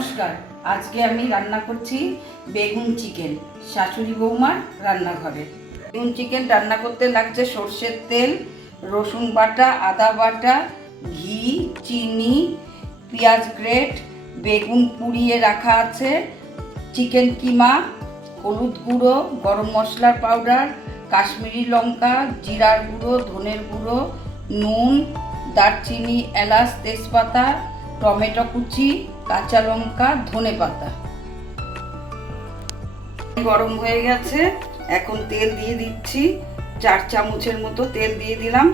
নমস্কার। আজকে আমি রান্না করছি বেগুন চিকেন শাশুড়ি বৌমার রান্নাঘরে। বেগুন চিকেন রান্না করতে লাগছে সর্ষের তেল, রসুন বাটা, আদা বাটা, ঘি, চিনি, পেঁয়াজ গ্রেট, বেগুন পুড়িয়ে রাখা আছে, চিকেন কিমা, হলুদ গুঁড়ো, গরম মশলার পাউডার, কাশ্মীরি লঙ্কা, জিরার গুঁড়ো, ধনের গুঁড়ো, নুন, দারচিনি, এলাচ, তেজপাতা, টমেটো কুচি, কাঁচা লঙ্কা, ধনে পাতা। গরম হয়ে গেছে, এখন তেল দিয়ে দিচ্ছি। 4 চামচের মতো তেল দিয়ে দিলাম।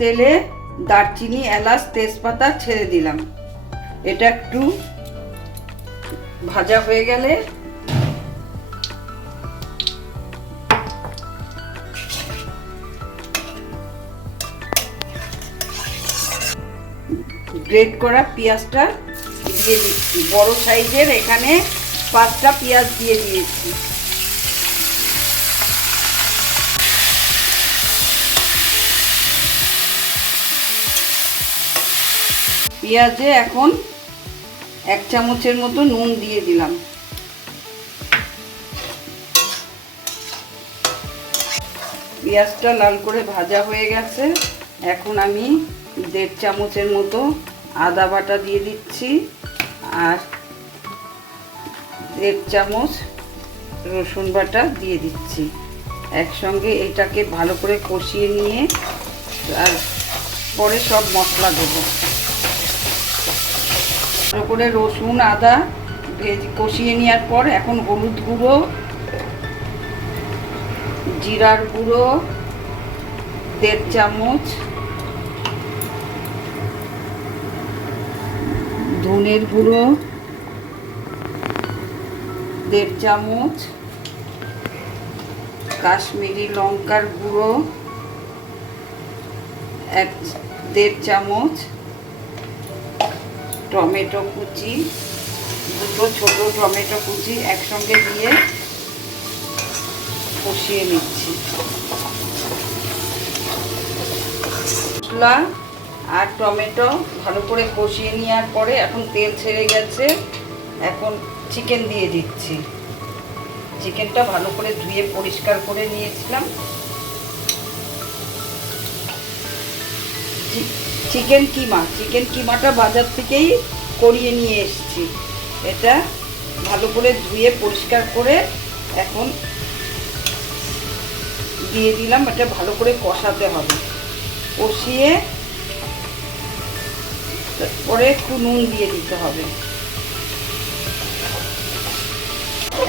তেলে দারচিনি, এলাচ, তেজপাতা ছেড়ে দিলাম। এটা একটু ভাজা হয়ে গেলে গ্রেট করা পেঁয়াজটা দিয়ে দিচ্ছি। বড় সাইজের এখানে 5টা পেঁয়াজ দিয়ে দিয়েছি। পেঁয়াজে এখন 1 চামচের মতো নুন দিয়ে দিলাম। পেঁয়াজটা লাল করে ভাজা হয়ে গেছে, এখন আমি 1.5 চামচের মতো আদা বাটা দিয়ে দিচ্ছি আর 1.5 চামচ রসুন বাটা দিয়ে দিচ্ছি। একসঙ্গে এটাকে ভালো করে কষিয়ে নিয়ে তারপরে সব মশলা দেবো। ভালো করে রসুন আদা কষিয়ে নেওয়ার পর এখন হলুদ গুঁড়ো, জিরার গুঁড়ো 1.5 চামচ, ধনের গুঁড়ো 1.5 চামচ, কাশ্মীরি লঙ্কার গুঁড়ো 1.5 চামচ, টমেটো কুচি 2টো ছোট টমেটো কুচি একসঙ্গে দিয়ে কষিয়ে নিচ্ছি। মশলা আর টমেটো ভালো করে কষিয়ে নেওয়ার পরে এখন তেল ছেড়ে গেছে, এখন চিকেন দিয়ে দিচ্ছি। চিকেনটা ভালো করে ধুয়ে পরিষ্কার করে নিয়েছিলাম। চিকেন কিমাটা বাজার থেকেই করিয়ে নিয়ে এসেছি। এটা ভালো করে ধুয়ে পরিষ্কার করে এখন দিয়ে দিলাম। এটা ভালো করে কষাতে হবে। কষিয়ে পরে একটু নুন দিয়ে দিতে হবে।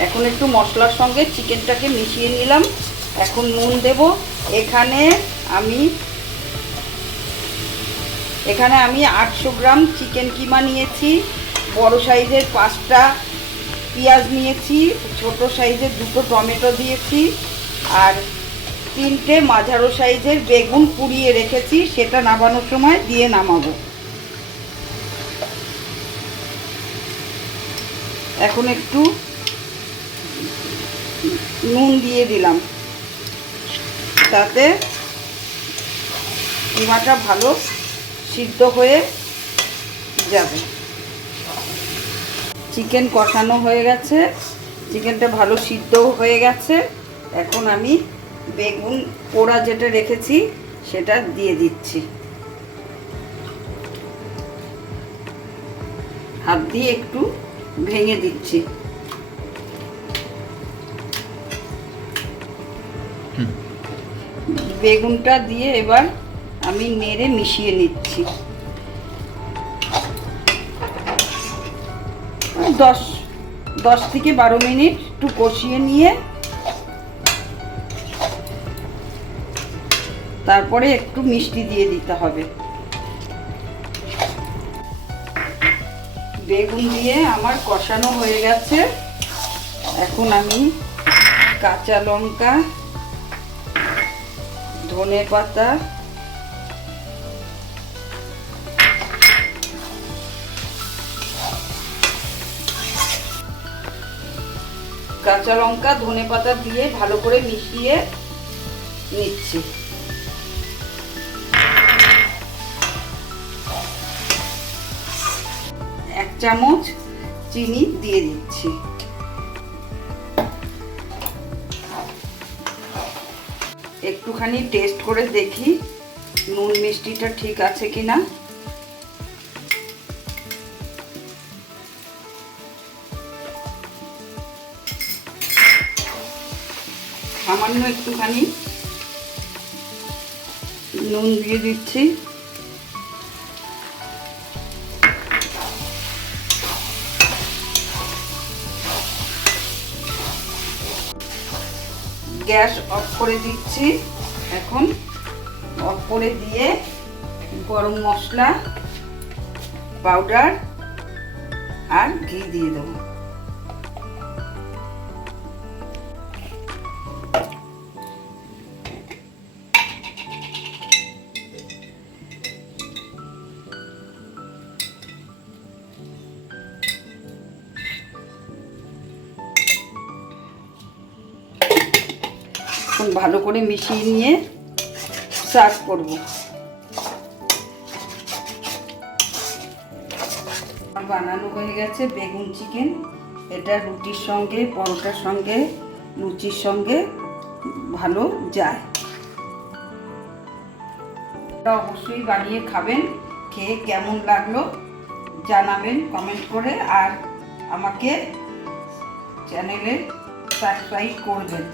এখন একটু মশলার সঙ্গে চিকেনটাকে মিশিয়ে নিলাম। এখন নুন দেব। এখানে আমি 800 গ্রাম চিকেন কিমা নিয়েছি। বড় সাইজের 5টা পেঁয়াজ নিয়েছি, ছোট সাইজের 2টো টমেটো দিয়েছি আর 3টে মাঝারো সাইজের বেগুন পুড়িয়ে রেখেছি, সেটা নামানোর সময় দিয়ে নামাবো। এখন একটু নুন দিয়ে দিলাম, তাতে কিমাটা ভালো সিদ্ধ হয়ে যাবে। চিকেন কষানো হয়ে গেছে, চিকেনটা ভালো সিদ্ধ হয়ে গেছে। এখন আমি বেগুন পোড়া যেটা রেখেছি সেটা দিয়ে দিচ্ছি। হাত দিয়ে একটু ভেঙে দিচ্ছি। বেগুনটা দিয়ে এবার আমি নেড়ে মিশিয়ে নিচ্ছি। 10 থেকে 12 মিনিট একটু কষিয়ে নিয়ে তারপরে একটু মিষ্টি দিয়ে দিতে হবে। বেগুন দিয়ে আমার কষানো হয়ে গেছে। এখন আমি কাঁচা লঙ্কা, ধনে পাতা, কাঁচা লঙ্কা ধনেপাতা দিয়ে ভালো করে মিশিয়ে নিচ্ছি। এক চামচ চিনি দিয়ে দিচ্ছি। একটুখানি টেস্ট করে দেখি নুন মিষ্টিটা ঠিক আছে কিনা। সামান্য একটুখানি নুন দিয়ে দিচ্ছি। গ্যাস অফ করে দিচ্ছি। এখন অফ করে দিয়ে গরম মশলা পাউডার আর ঘি দিয়ে দেবো। ভালো করে মিশিয়ে নিয়ে সার্ভ করব। বানানো হয়ে গেছে বেগুন চিকেন। এটা রুটির সঙ্গে, পরোটার সঙ্গে, লুচির সঙ্গে ভালো যায়। এটা অবশ্যই বানিয়ে খাবেন। খেয়ে কেমন লাগলো জানাবেন কমেন্ট করে, আর আমাকে চ্যানেলে সাবস্ক্রাইব করবেন।